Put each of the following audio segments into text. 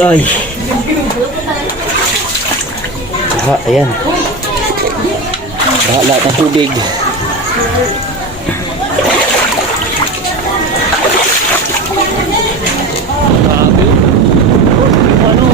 Ay. Ha, ayan. Ha, lahat ng tubig. Grabe. Ano,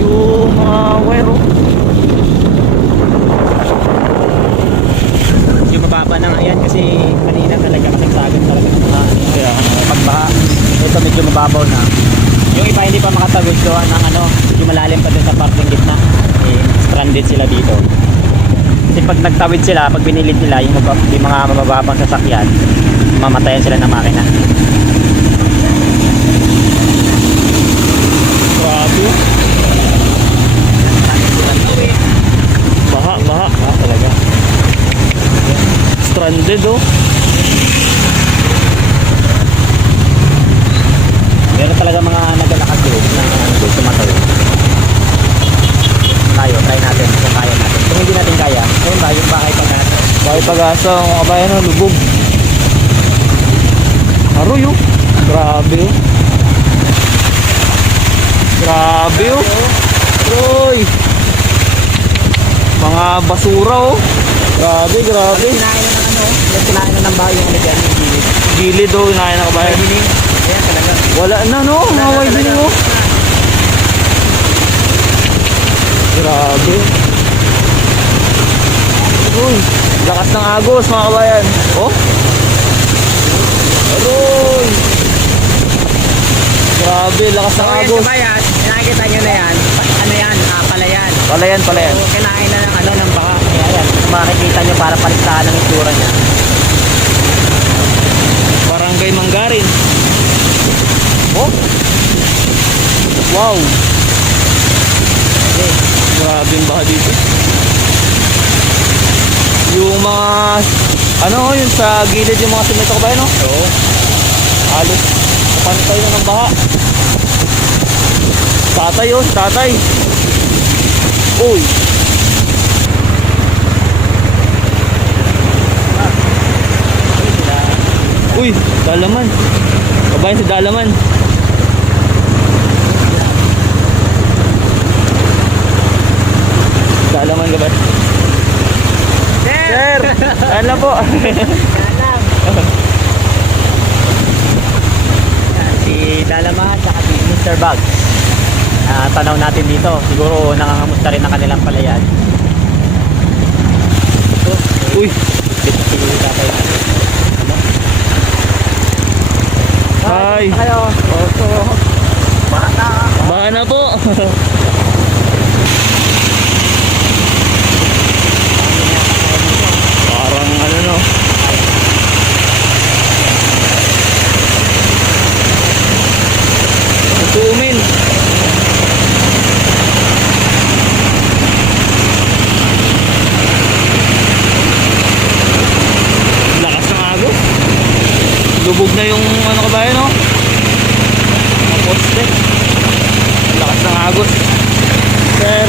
yung mga wire, oh. Medyo mababa na nga yan kasi kanina talaga kasagsagan talaga ng mga ano, Kaya, pagbaha. Ito medyo mababaw na. Yung iba hindi pa ko ng ano, medyo malalim pa din sa parking gitna. Eh, stranded sila dito. Kasi pag nagtawid sila, pag binilid nila yung, mabab- yung mga mabababang sasakyan, mamatayan sila ng makina. grabe. Baha, baha. Baha talaga. Stranded, oh. Meron talaga mga naglalakad doon na ano doon, tumatawid. Tayo, try natin kung kaya natin. Kung hindi natin kaya, ayun ba, yung bahay pa natin. Bahay pag-asa, mga kabayan, oh, lubog. Aroy, oh. Grabe, oh. Grabe, oh. Aroy. Mga basura, oh. Grabe, grabe. Kinain na ng ano, yung kinain na ng dyan, yung gilid. Gilid, oh, inahin na kabayan. Ayan talaga. Wala na, no? Mga widening, oh. Grabe. Uy, lakas ng agos mga kabayan. Oh. Aroy. Grabe, lakas ng agos. kabayan, nakikita nyo na yan. Ano yan, ah, palayan. Palayan, palayan. So, kinain na ng ano, ng baka. Kaya yan, kung makikita nyo para paligtahan ng itsura niya. Barangay Manggarin. Oh. Wow. Okay. Grabe yung baha dito. Yung mga ano, yung sa gilid yung mga simento kabayan, no? So, Halos pantay na ng baha. Tatay oh, tatay. Uy. Uy, dalaman. Kabayan si dalaman. Dalaman kabayan. Sir! Ano po? si Dalama at si Mr. Bug. Ah, tanaw natin dito. Siguro nangangamusta rin ang kanilang palayan. Ito, Uy, siguro tatay natin. Hi. Kayo. Oso. Baka na po. Parang ano no. Tutumin. Lakas ng agos. Lubog na yung ano kabayan no. Mga poste. Lakas ng agos. Sir.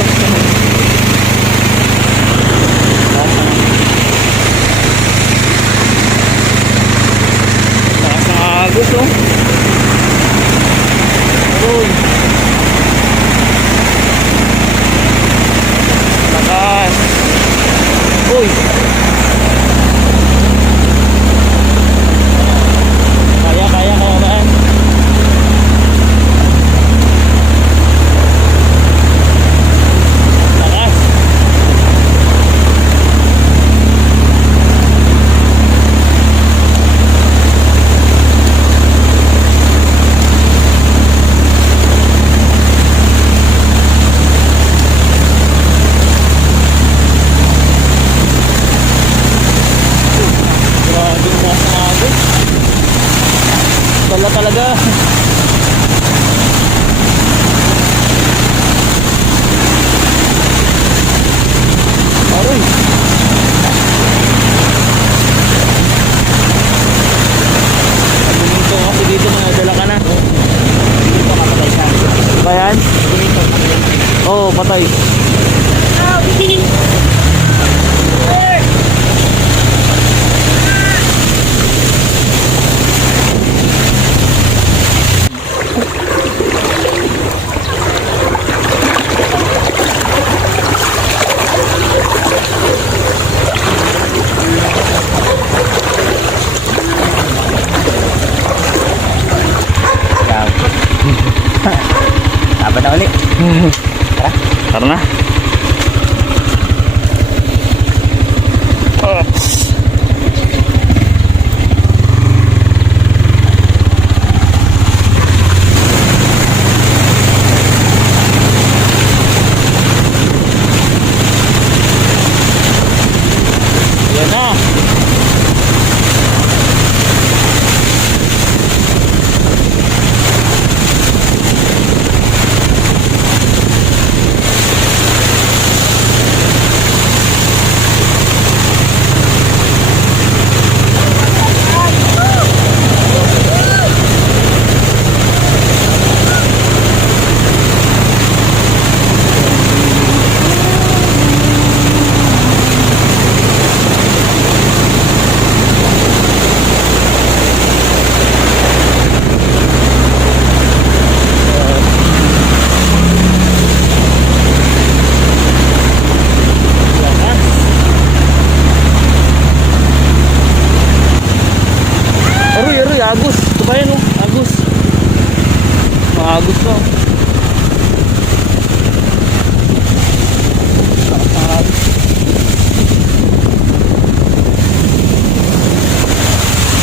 Lakas ng agos oh. Uy. Lakas. Uy. Kaya, kaya, kaya ba? Lakas. Grabe yung mga agos. Dala talaga. Aroy. Buminto kasi dito na dala ka na. Dito kapatay ka. Ba yan? Ka. Oo, oh, patay. karena Agus. Ito ba yan, oh? Agus. Maagos na.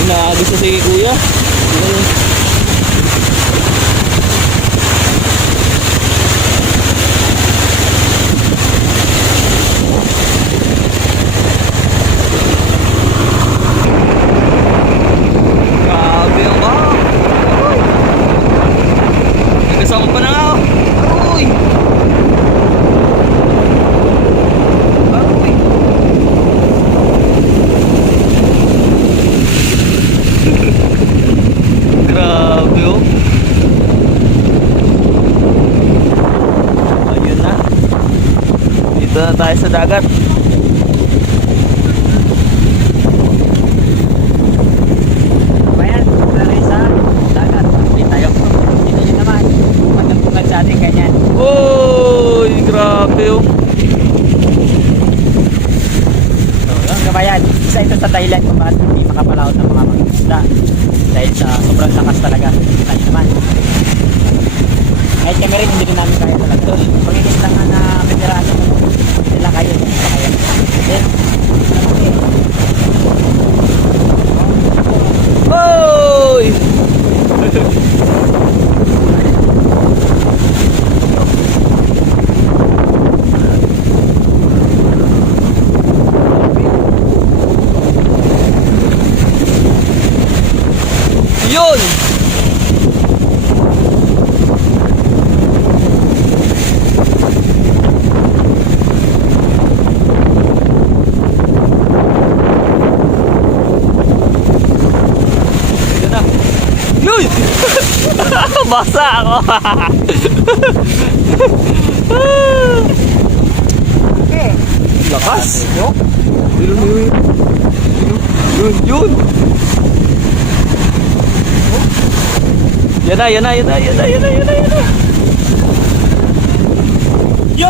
Inaagos na si Kuya. Yan. Grabe ang ba? Aroy. May kasama pa na ako. Aroy. Aroy. Grabe oh. Ayun na. Dito na tayo sa dagat. Bayan, wala rin sa dagat. Hindi tayo. Dito nyo naman. Magdampungan sa atin ganyan. Oy, grabe oh. So, yun kabayan. Isa ito sa dahilan kung bakit hindi makapalaot ng mga mag-isda. Dahil sa sobrang lakas talaga. Tayo naman. Kahit kami rin, hindi rin namin kaya talaga. So, pagiging lang na veterano mo, nila kayo kung kaya. Then, Oy! Yun! Ito na. Uy! Basa ako. Lakas. Yun, yun. Yun, yun. Yan na, yan na, yan na, yan na, yan na, yan na, yan na.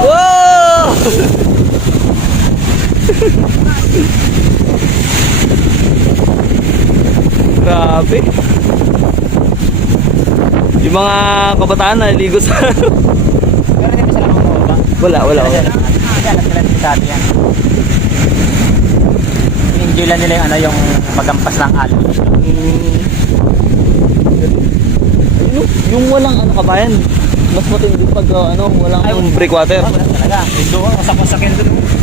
Wow! Grabe. Yung mga kabataan na naligo sa... Pero hindi pa sila mamuha. wala, wala. wala. Hindi, alam nila sa dati yan. In-enjoy lang nila yung ano, yung magampas ng alon. Mm. Yung, yung walang ano kabayan, mas matindi pag uh, ano, walang Ay, breakwater. Wala talaga. Doon, kasak-kasakin doon.